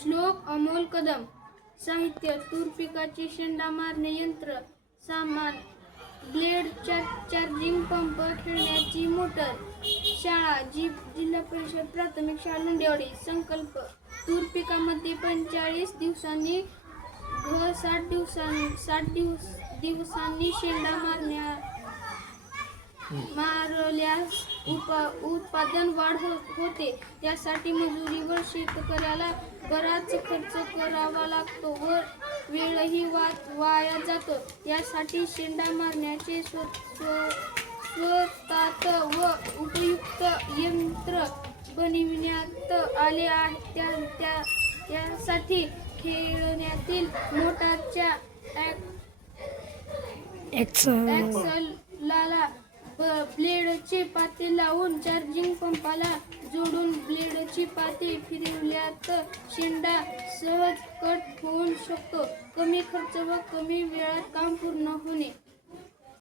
श्लोक अमोल कदम. साहित्य तूर पिकाचे शेंडा मारणे यंत्र. सामान ब्लेड, चार्जिंग पंप, खेळण्याची मोटर. शाळा जिल्हा परिषद प्राथमिक शाळा लोंढेवाडी. संकल्प तूर पिकामध्ये 45 दिवसांनी 60 दिवसांनी शेंडा मारल्यास उत्पादन वाढ होते. त्यासाठी मजुरी व शेतकऱ्याला बराच खर्च करावा लागतो व वेळही वाया जातो. यासाठी शेंडा मारण्याचे स्वस्तात व उपयुक्त यंत्र बनविण्यात आले आहे. त्यासाठी खेळण्यातील मोटारच्या ॲक्सलला ब्लेडचे पाते लावून चार्जिंग पंपाला जोडून ब्लेडची पाते फिरवल्यात शेंडा सहज कट होऊ शकतो. कमी खर्च व कमी वेळात काम पूर्ण होणे.